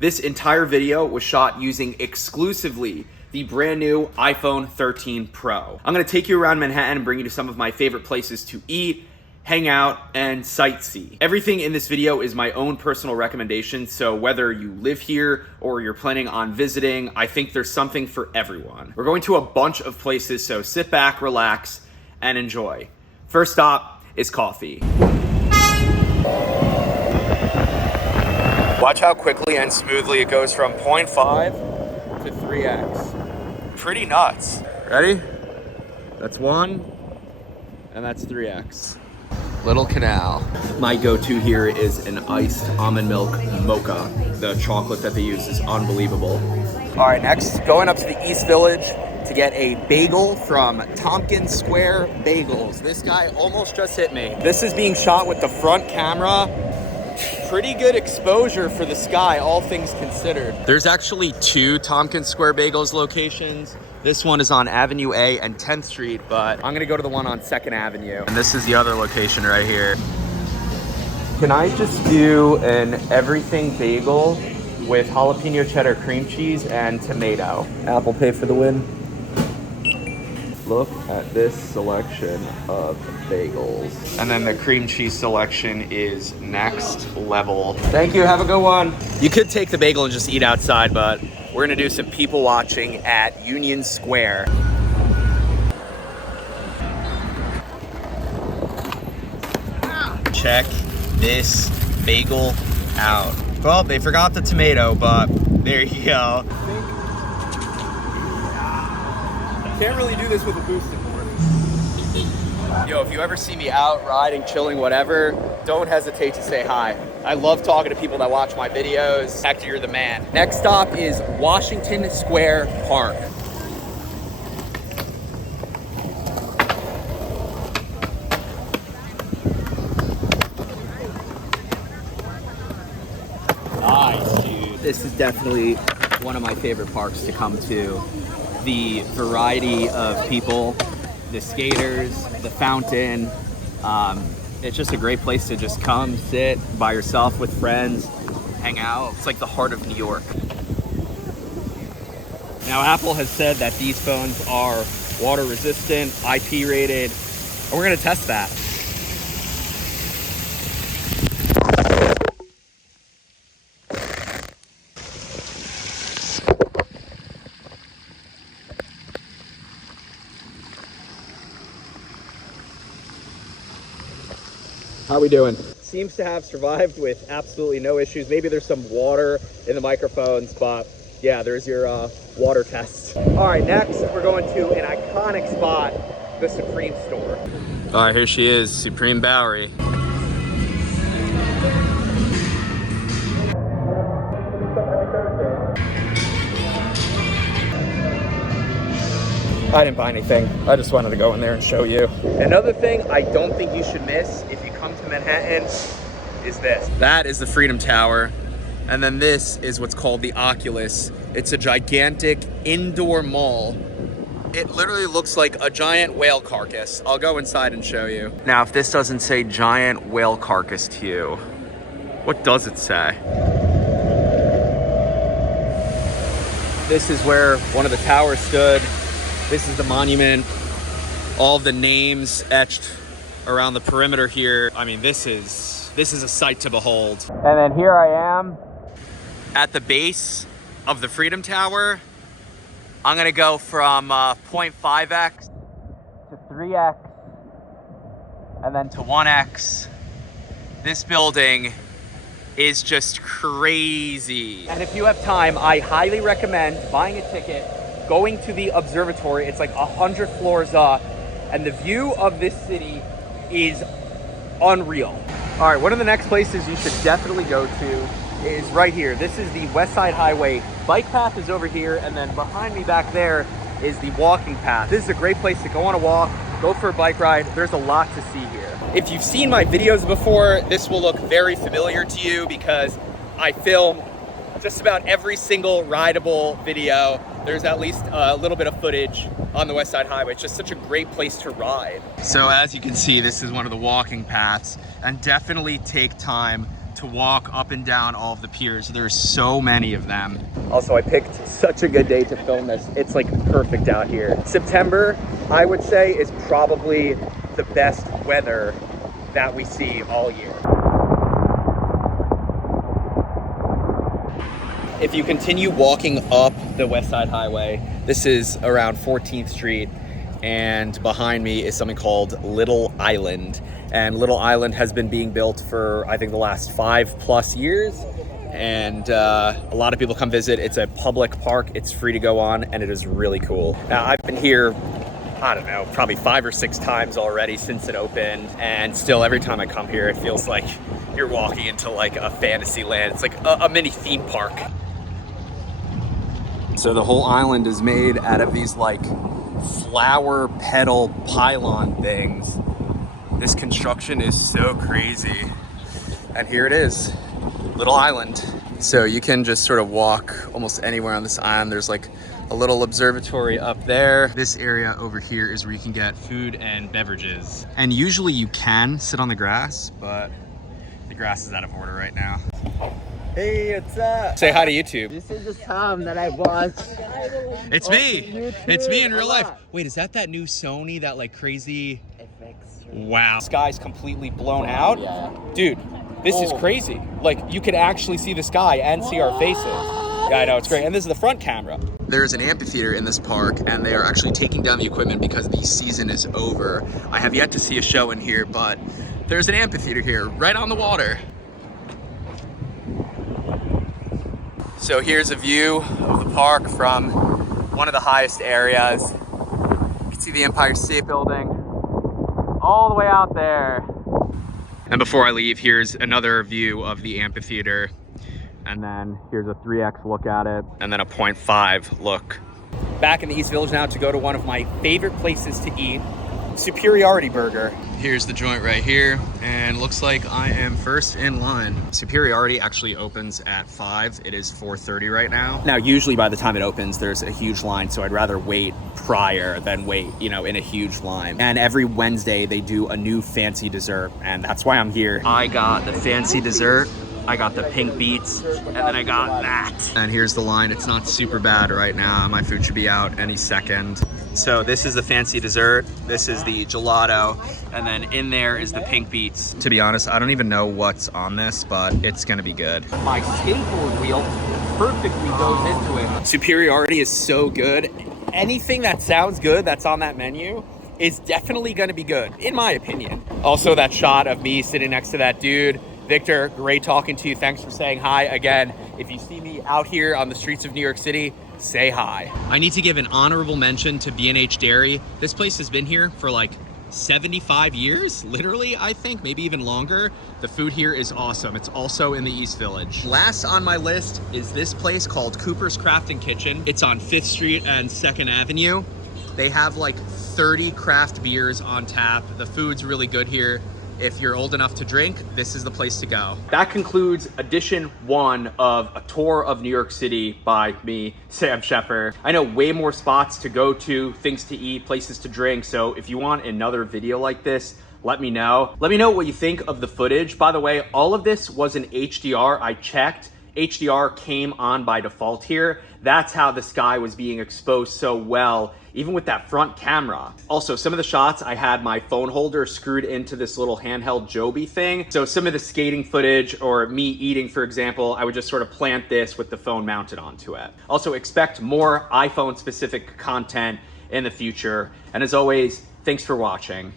This entire video was shot using exclusively the brand new iPhone 13 Pro. I'm gonna take you around Manhattan and bring you to some of my favorite places to eat, hang out, and sightsee. Everything in this video is my own personal recommendation, so whether you live here or you're planning on visiting, I think there's something for everyone. We're going to a bunch of places, so sit back, relax, and enjoy. First stop is coffee. Watch how quickly and smoothly it goes from 0.5 to 3x. Pretty nuts. Ready? That's 1, and that's 3x. Little Canal. My go-to here is an iced almond milk mocha. The chocolate that they use is unbelievable. All right, next, going up to the East Village to get a bagel from Tompkins Square Bagels. This guy almost just hit me. This is being shot with the front camera. Pretty good exposure for the sky, all things considered. There's actually 2 Tompkins Square Bagels locations. This one is on Avenue A and 10th Street, but I'm gonna go to the one on 2nd Avenue. And this is the other location right here. Can I just do an everything bagel with jalapeno cheddar cream cheese and tomato? Apple Pay for the win. Look at this selection of bagels. And then the cream cheese selection is next level. Thank you, have a good one. You could take the bagel and just eat outside, but we're gonna do some people watching at Union Square. Check this bagel out. Well, they forgot the tomato, but there you go. Can't really do this with a boosted board. Yo, if you ever see me out riding, chilling, whatever, don't hesitate to say hi. I love talking to people that watch my videos. Hector, you're the man. Next stop is Washington Square Park. Nice, dude. This is definitely one of my favorite parks to come to. The variety of people, the skaters, the fountain. It's just a great place to just come, sit by yourself with friends, hang out. It's like the heart of New York. Now, Apple has said that these phones are water resistant, IP rated, and we're gonna test that. How we doing? Seems to have survived with absolutely no issues. Maybe there's some water in the microphones, but yeah, there's your water test. All right, next we're going to an iconic spot, the Supreme store. All right, here she is, Supreme Bowery. I didn't buy anything. I just wanted to go in there and show you. Another thing I don't think you should miss if you come to Manhattan is this. That is the Freedom Tower. And then this is what's called the Oculus. It's a gigantic indoor mall. It literally looks like a giant whale carcass. I'll go inside and show you. Now, if this doesn't say giant whale carcass to you, what does it say? This is where one of the towers stood. This is the monument. All of the names etched around the perimeter here. I mean, this is a sight to behold. And then here I am at the base of the Freedom Tower. I'm gonna go from 0.5x to 3x and then to 1x. This building is just crazy. And if you have time, I highly recommend buying a ticket, going to the Observatory. It's like 100 floors up, and the view of this city is unreal. All right, one of the next places you should definitely go to is right here. This is the West Side Highway. Bike path is over here, and then behind me back there is the walking path. This is a great place to go on a walk, go for a bike ride. There's a lot to see here. If you've seen my videos before, this will look very familiar to you because I film just about every single rideable video. There's at least a little bit of footage on the West Side Highway. It's just such a great place to ride. So as you can see, this is one of the walking paths, and definitely take time to to walk up and down all of the piers. There's so many of them. Also, I picked such a good day to film this. It's like perfect out here. September, I would say, is probably the best weather that we see all year. If you continue walking up the West Side Highway, this is around 14th Street, and behind me is something called Little Island. And Little Island has been being built for, I think, the last 5+ years. And a lot of people come visit. It's a public park, it's free to go on, and it is really cool. Now, I've been here, I don't know, probably 5 or 6 times already since it opened. And still, every time I come here, it feels like you're walking into like a fantasy land. It's like a mini theme park. So the whole island is made out of these like flower petal pylon things. This construction is so crazy. And here it is, Little Island. So you can just sort of walk almost anywhere on this island. There's like a little observatory up there. This area over here is where you can get food and beverages. And usually you can sit on the grass, but the grass is out of order right now. Hey, what's up? Say hi to YouTube. This is the Tom that I watched. It's me. It's me in real life. Wait, is that new Sony, that like crazy? Wow. Sky's completely blown out. Yeah. Dude, this is crazy. Like, you could actually see the sky and see our faces. Yeah, I know, it's great. And this is the front camera. There's an amphitheater in this park, and they are actually taking down the equipment because the season is over. I have yet to see a show in here, but there's an amphitheater here, right on the water. So here's a view of the park from one of the highest areas. You can see the Empire State Building all the way out there. And before I leave, here's another view of the amphitheater. And then here's a 3x look at it, and then a 0.5 look. Back in the East Village now to go to one of my favorite places to eat, Superiority Burger. Here's the joint right here, and looks like I am first in line. Superiority actually opens at 5. It is 4:30 right now. Now, usually by the time it opens, there's a huge line, so I'd rather wait prior than wait, you know, in a huge line. And every Wednesday, they do a new fancy dessert, and that's why I'm here. I got the fancy dessert, I got the pink beets, and then I got that. And here's the line. It's not super bad right now. My food should be out any second. So this is the fancy dessert, this is the gelato, and then in there is the pink beets. To be honest, I don't even know what's on this, but it's gonna be good. My skateboard wheel perfectly goes into it. Superiority is so good. Anything that sounds good that's on that menu is definitely gonna be good, in my opinion. Also, that shot of me sitting next to that dude. Victor, great talking to you. Thanks for saying hi again. If you see me out here on the streets of New York City, say hi. I need to give an honorable mention to B&H Dairy. This place has been here for like 75 years, literally, I think, maybe even longer. The food here is awesome. It's also in the East Village. Last on my list is this place called Cooper's Craft and Kitchen. It's on 5th Street and 2nd Avenue. They have like 30 craft beers on tap. The food's really good here. If you're old enough to drink, this is the place to go. That concludes edition 1 of a tour of New York City by me, Sam Sheffer. I know way more spots to go to, things to eat, places to drink. So if you want another video like this, let me know. Let me know what you think of the footage. By the way, all of this was in HDR. I checked. HDR came on by default here. That's how the sky was being exposed so well, even with that front camera. Also, some of the shots, I had my phone holder screwed into this little handheld Joby thing. So some of the skating footage or me eating, for example, I would just sort of plant this with the phone mounted onto it. Also, expect more iPhone specific content in the future. And as always, thanks for watching.